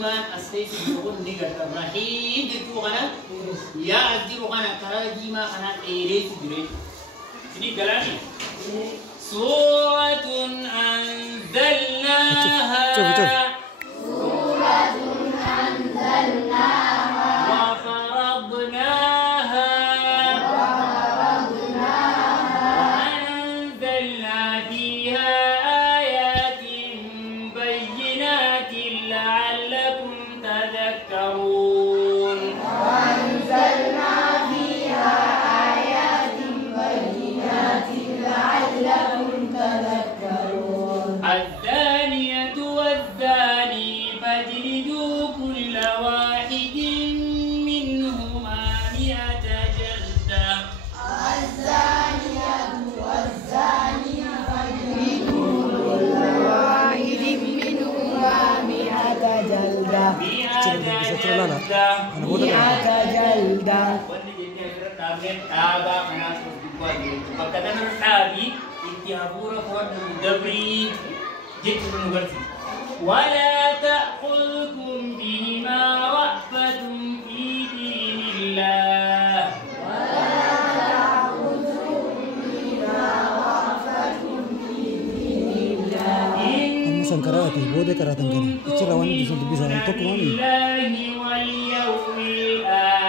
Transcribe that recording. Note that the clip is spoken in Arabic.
إيمان أستيس يقول نقدر الرحيم دكتور أنا يا أدير أنا ترى ديما أنا إيريت دريت ini كلامي سورة أنزلناها وفرضناها وأنزلنا فيها آيات بينات لعلكم تذكرون وأنزلنا فيها آيات بينات لعلكم تذكرون الزانية والزاني فاجلدوا كل واحد منهما 100 جلدة. الزانية والزاني فاجلدوا كل واحد منهما 100 جلدة. 100 جلدة. Perkataan Nabi ittihabura qad dabri jitu nugarti wala ta'khudhukum bihima ra'fatun fi dinillah ولا تأخذكم بما رأفتم في دين الله Sangkarati, boleh keratan kan? Icarawan bisa untuk bisa untuk لله واليوم الآخر